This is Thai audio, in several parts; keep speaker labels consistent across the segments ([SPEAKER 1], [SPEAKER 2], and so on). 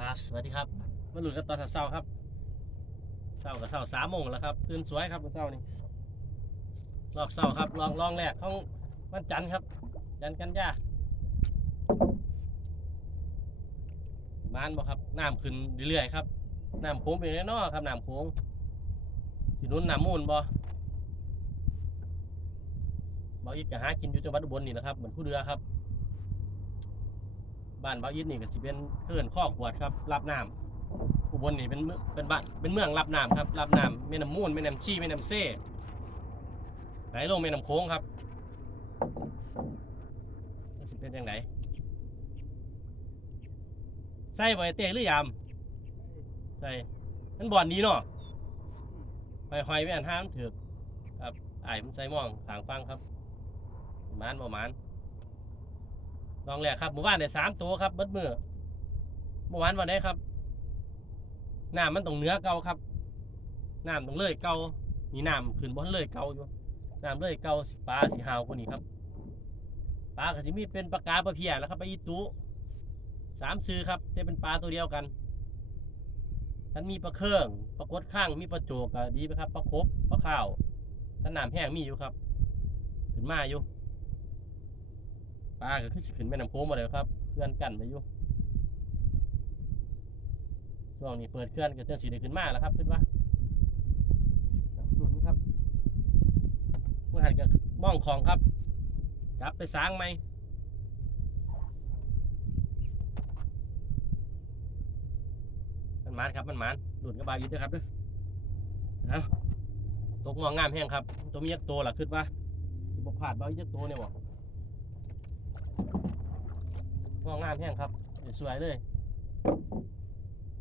[SPEAKER 1] ครับสวัสดีครับ มาหลุดกันตอนเช้าครับเช้ากับเช้าสามโมงแล้วครับตื่นสวยครับเช้านี่รอบเช้าครับลองลองแรกของวันจันทร์ครับ จันทร์กันยาบ้านบ่ครับน้ำขึ้นเรื่อยๆครับน้ำโค้งเป็นแน่นอนครับน้ำโค้งสินุ่นน้ำมูลบ่บ่าวอีกก็หากินอยู่จังหวัดอุบลนี่นะครับเหมือนผู้เรือครับ บ้านบายิดนี่ก็สิเป็นเขื่อนข้อขวดครับรับน้ำอุบลนี่เป็นเมืองเป็นบ้านเป็นเมืองรับน้ำครับรับน้ำแม่น้ำมูลแม่น้ำชีแม่น้ำเซ่ไหลลงแม่น้ำโค้งครับสิเป็นยังไงใส่บ่ไอเต้หรือยามใส่มันบ่อนดีเนาะหอยหอยไว้อันห้ามถือกครับไอ้มันใส่มองทางฟังครับมานบ่มาน ลองแรกครับหมู่บ้านได้สามตัวครับเบิดมือเมื่อวานวันไหนครับน้ำมันตรงเนื้อเก่าครับน้ำตรงเลยเก่านี่น้ำขึ้นบนเลยเก่าอยู่น้ำเลยเก่าปลาสีหาวกว่านี้ครับปลาก็สิมีเป็นปลากาปลาเพียแล้วครับปลาอีตุสามซื้อครับแต่เป็นปลาตัวเดียวกันท่านมีปลาเครื่องปลากดข้างมีปลาโจกดีไหมครับปลาครบปลาข้าวท่านน้ำแห้งมีอยู่ครับขึ้นมาอยู่ ปลาก็คือสิขึ้นแม่น้ำโค้งมาเลยครับเคลื่อนกันไปอยู่ช่วงนี้เปิดเคลื่อนก็จะสีได้ขึ้นมาแล้วครับขึ้นว่าหนุนครับเมื่อหันก็มองของครับกลับไปสร้างไหมมันหมานครับมันหมานหลุนกับบาอยู่ด้วยครับเด้วยเอาตกงองงามแห้งครับ ตัวมียักษ์โตล่ะขึ้นว่าสิบพลาดบาอยู่ยักษ์โตเนี่ยบ่งอก งามแห้งครับสวยเลย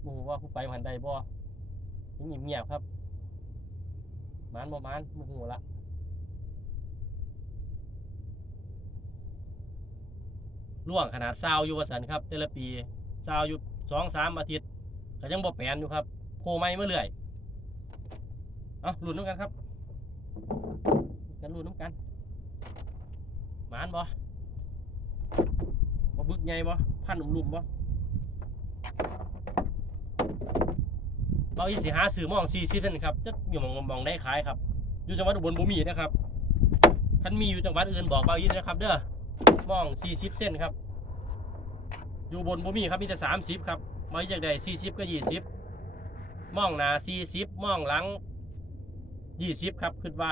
[SPEAKER 1] หมูว่าผู้ไปมันใดบ่ยังเงียบครับมานบ่มานมูหูละล่วงขนาดซาวอยู่วสันครับแต่ละปีซาวอยู่สองสามอาทิตย์ก็ยังบ่แปลนอยู่ครับโผล่ไม่เมื่อเรื่อยเอาหลุดน้ำกันครับ กันหลุดน้ำกันหมานบ่ บึกไงบ่พันอุ่มลุมบ่เราอีสิหาซื้อมอง40นั่นครับจักอยู่มองมองได้ขายครับ อยู่จังหวัดอุบลบ่มีนะครับคันมีอยู่จังหวัดอื่นบอกเบาอีนะครับ เด้อมอง40เส้นครับ อยู่บนบ่มีครับมีแต่30ครับมาจากใด40ก็20หมองหน้า40หมองหลัง20ครับคิดว่า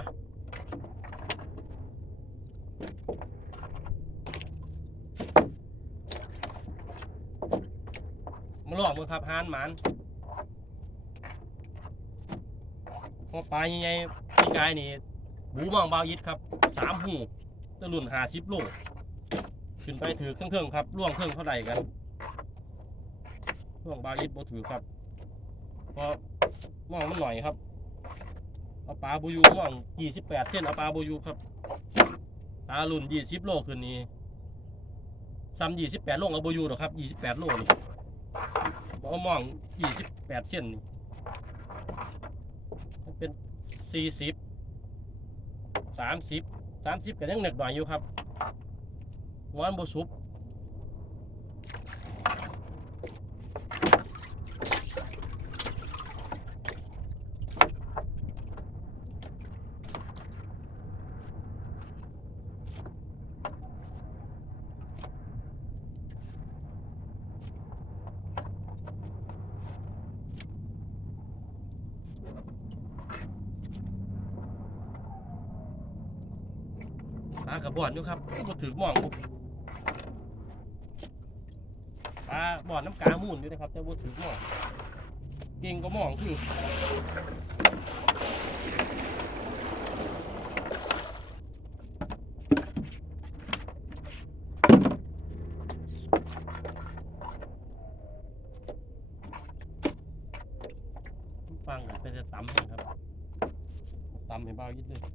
[SPEAKER 1] ลองมือครับฮานหมานพอปลาใหญ่ๆพี่กายนี่บูมองเบายิดครับสามหูตะลุ่นหาสิบโลขึ้นไปถือเครื่องๆครับล่วงเครื่องเท่าไหร่กันล่วงเบายิดบ่ถือครับเพราะมองมันหน่อยครับเอาปลาบูยูม่องยี่สิบแปดเส้นเอาปลาบูยูครับปลาลุ่นยี่สิบโลขึ้นนี้ซ้ำยี่สิบแปดโลเอาบูยูหรอครับยี่สิบแปดโลนี่ บอกว่ามองยี่สิบแปดเส้นนี่มันเป็นสี่สิบสามสิบสามสิบก็ยังหนักหน่อยอยู่ครับม้วนบสุบ ปลากระบอกอยู่ครับก็ถือหมองปลาบ่อนน้ำกามูนอยู่นะครับ แต่บ่ถือหมองเก่งก็มองคือฟังเป็นจะตำเองครับตำให้เบายิดเลย อ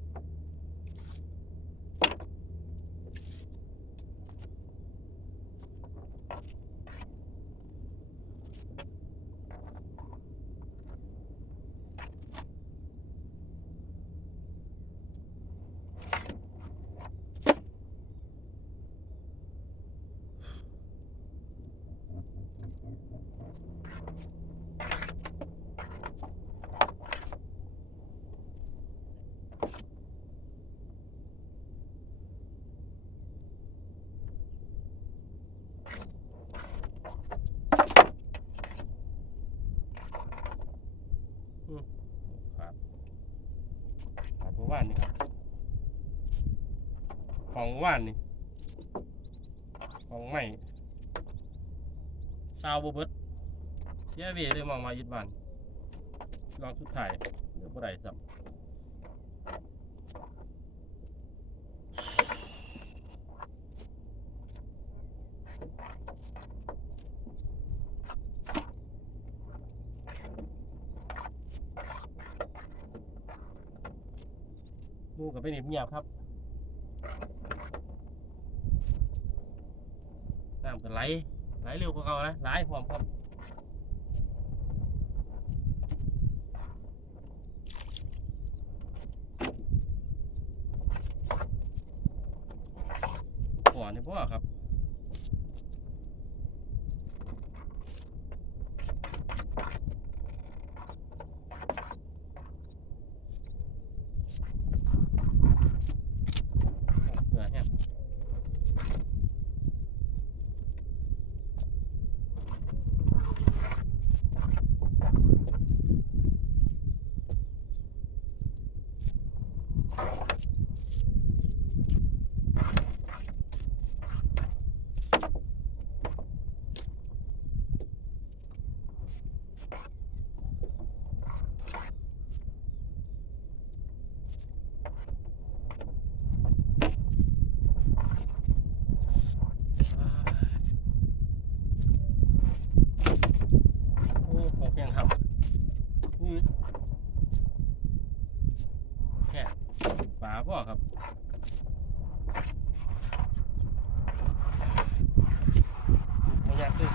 [SPEAKER 1] ของว่านนี่ ของใหม่ซาวบเบิดเสียเวเลยมองมายึดบ้านลองสุดท้ายเดี๋ยวบ่ได้สับหมูกับไปเงียบครับ น้ำก็ไหลไหลเร็วกว่าเขานะไหลพร้อมครับก่อนนี่พ่อครับ เหนื่อยแฮะ โอ้โหเพียงครับอือแค่ปลาพ่อครับไม่ยากเลย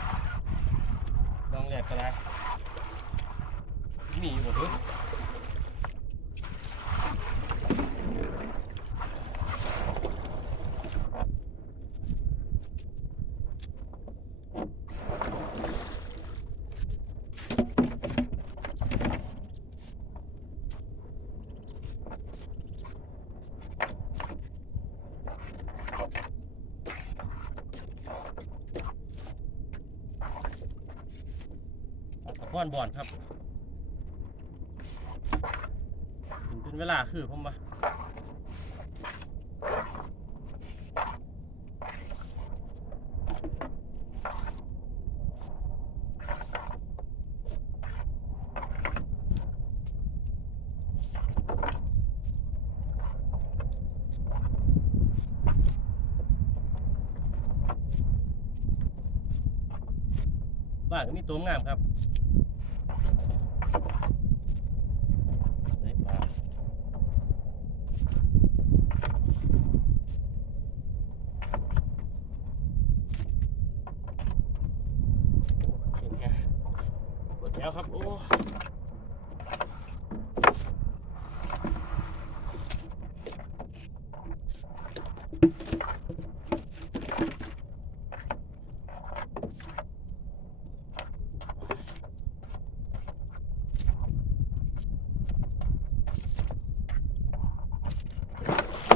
[SPEAKER 1] ลองแหล ก็ได้มีหมดเลย ก้อนบอนครับถึงเป็นเวลาคือผมมา บ้านก็มีตัวงามครับใส่ปลาโอ้เห็นไงกดแล้วครับ โอ้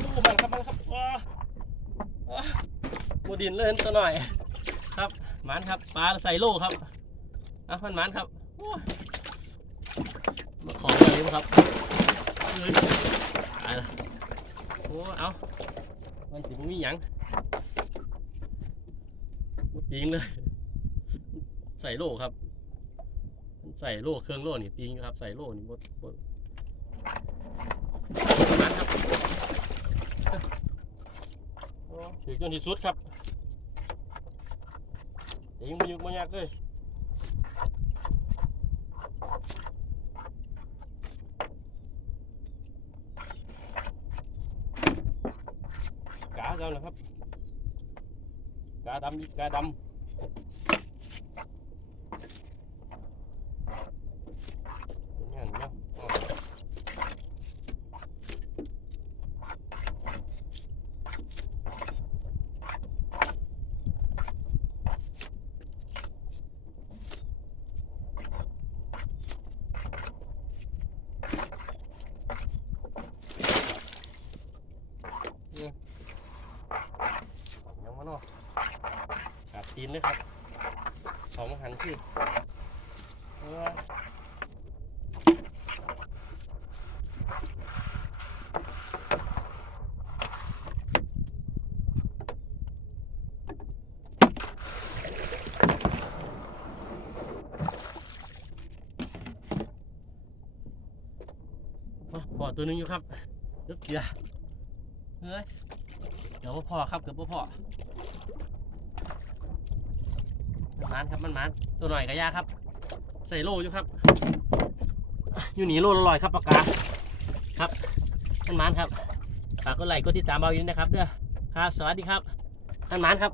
[SPEAKER 1] ดูมันครับมันครับว้าว้า โมดินเล่นตัวหน่อย ครับหมันครับปลาใส่โลครับอะพันหมันครับมาขอมานี้ครับเอ้ยตายละโอ้เอามันถึงมีหยังมุดปิงเลย ใส่โลครับ ใส่โลเครื่องโลนี่ปิงครับ ใส่โลนี่หมดหมดหมันครับถือจนที่สุดครับ เองมายุกมายากเลย จีนด้วยครับสองหันขึ้นพอตัวนึงอยู่ครับเดี๋ยวเฮ้ย เดี๋ยวพ่อครับเกือบพ่อ มันมันครับมันมันตัวหน่อยกระยาครับ ใส่โลอยู่ครับ อยู่หนีโลละลอยครับปากกาครับมันมันครับฝากกดไลค์กดติดตามเบาอยู่นะครับเด้อครับ สวัสดีครับมันมันครับ